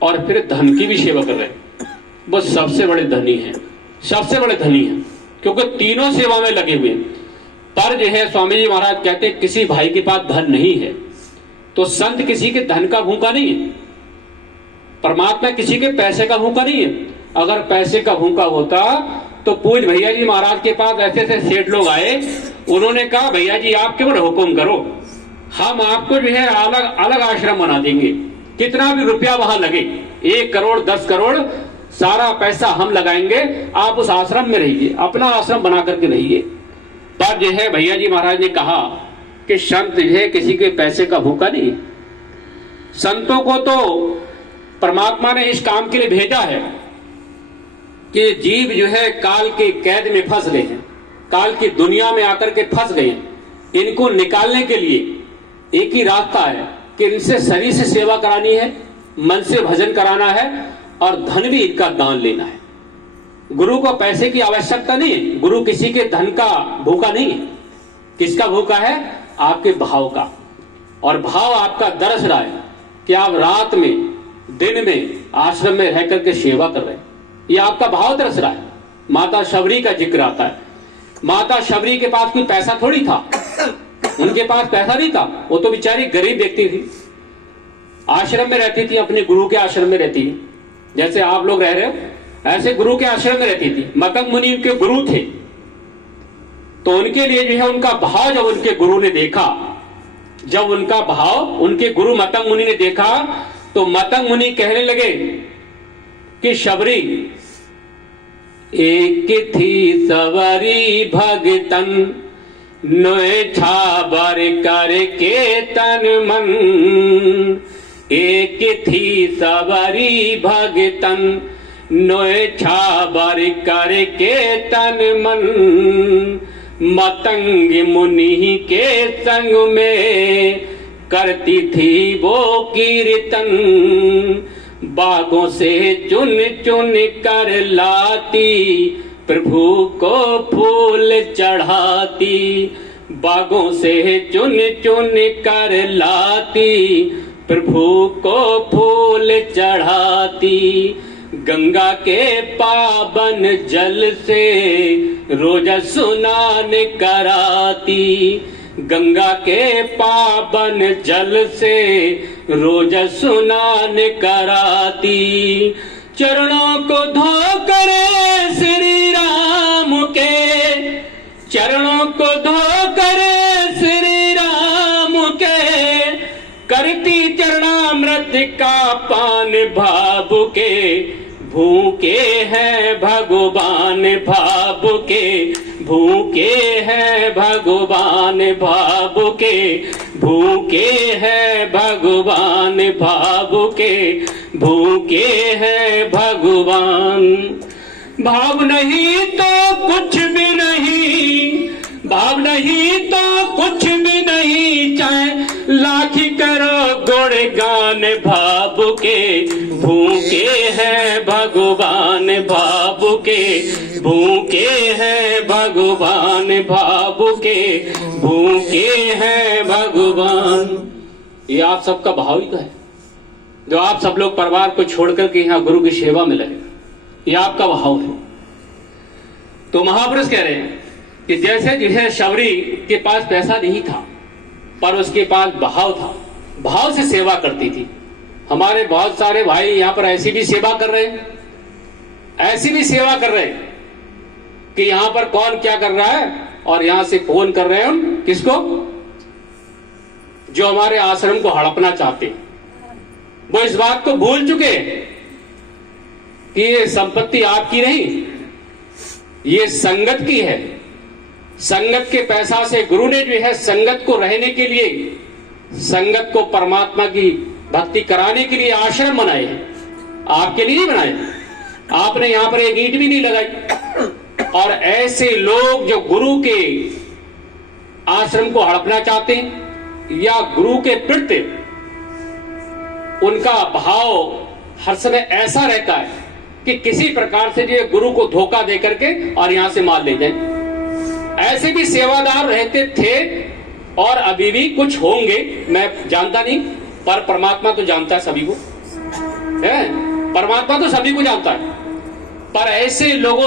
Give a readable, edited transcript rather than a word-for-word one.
और फिर धन की भी सेवा कर रहे हैं, वो सबसे बड़े धनी हैं, सबसे बड़े धनी हैं, क्योंकि तीनों सेवा में लगे हुए। पर जो है स्वामी जी महाराज कहते हैं किसी भाई के पास धन नहीं है तो संत किसी के धन का भूखा नहीं है, परमात्मा किसी के पैसे का भूखा नहीं है। अगर पैसे का भूखा होता तो पूज भैया जी महाराज के पास ऐसे ऐसे सेठ लोग आए, उन्होंने कहा भैया जी आप केवल हुक्म करो, हम आपको जो है अलग अलग आश्रम बना देंगे, कितना भी रुपया वहां लगे, 1 करोड़ 10 करोड़ सारा पैसा हम लगाएंगे, आप उस आश्रम में रहिए, अपना आश्रम बना करके रहिए। पर जो है भैया जी महाराज ने कहा कि संत जो है किसी के पैसे का भूखा नहीं। संतों को तो परमात्मा ने इस काम के लिए भेजा है कि जीव जो है काल के कैद में फंस गए हैं, काल की दुनिया में आकर के फंस गए हैं, इनको निकालने के लिए एक ही रास्ता है कि इनसे शरीर से सेवा करानी है, मन से भजन कराना है और धन भी इनका दान लेना है। गुरु को पैसे की आवश्यकता नहीं है, गुरु किसी के धन का भूखा नहीं है। किसका भूखा है? आपके भाव का। और भाव आपका दरस रहा है कि आप रात में दिन में आश्रम में रह करके सेवा कर रहे हैं, ये आपका भाव दरस रहा है। माता शबरी का जिक्र आता है, माता शबरी के पास कोई पैसा थोड़ी था, उनके पास पैसा नहीं था, वो तो बेचारी गरीब व्यक्ति थी, आश्रम में रहती थी, अपने गुरु के आश्रम में रहती थी, जैसे आप लोग रह रहे हो ऐसे गुरु के आश्रम में रहती थी। मतंग मुनि उनके गुरु थे, तो उनके लिए जो है उनका भाव जब उनके गुरु ने देखा, जब उनका भाव उनके गुरु मतंग मुनि ने देखा तो मतंग मुनि कहने लगे कि शबरी एक थी सवरी भगतन नोए छाबर करके तन मन, एक थी सवरी भगतन नोए छाबर करके तन मन, मतंग मुनि के संग में करती थी वो कीर्तन, बागों से चुन चुन कर लाती प्रभु को फूल चढ़ाती, बागों से चुन चुन कर लाती प्रभु को फूल चढ़ाती, गंगा के पावन जल से रोज स्नान कराती, गंगा के पावन जल से रोज स्नान कराती, चरणों को धोकर श्री राम के, चरणों को धोकर श्री राम के करती चरणामृत का पान भाव के, भूखे हैं भगवान भाव के, भूखे हैं भगवान भाव के, भूखे हैं भगवान भाव के, भूखे हैं भगवान। भाव नहीं तो कुछ भी नहीं, भाव नहीं तो कुछ भी नहीं, चाहे लाखी करो गुणगान भाव के, भूखे हैं भगवान भाव के, भूखे हैं भगवान भाव के, भूखे हैं भगवान। ये आप सबका भाव ही तो है, जो आप सब लोग परिवार को छोड़ करके यहाँ गुरु की सेवा में लगे, ये आपका भाव है। तो महापुरुष कह रहे हैं कि जैसे जो है शबरी के पास पैसा नहीं था पर उसके पास भाव था, भाव से सेवा करती थी। हमारे बहुत सारे भाई यहाँ पर ऐसी भी सेवा कर रहे हैं, ऐसी भी सेवा कर रहे हैं कि यहाँ पर कौन क्या कर रहा है और यहाँ से फोन कर रहे हैं हम किसको, जो हमारे आश्रम को हड़पना चाहते हैं। वो इस बात को भूल चुके कि ये संपत्ति आपकी नहीं, ये संगत की है। संगत के पैसा से गुरु ने जो है संगत को रहने के लिए, संगत को परमात्मा की भक्ति कराने के लिए आश्रम बनाए हैं, आपके लिए नहीं बनाए। आपने यहां पर एक ईंट भी नहीं लगाई। और ऐसे लोग जो गुरु के आश्रम को हड़पना चाहते हैं या गुरु के प्रति उनका भाव हर समय ऐसा रहता है कि किसी प्रकार से जो गुरु को धोखा दे करके और यहां से मार ले जाए। ऐसे भी सेवादार रहते थे और अभी भी कुछ होंगे, मैं जानता नहीं, पर परमात्मा तो जानता है सभी को। है? परमात्मा तो सभी को जानता है, पर ऐसे लोगों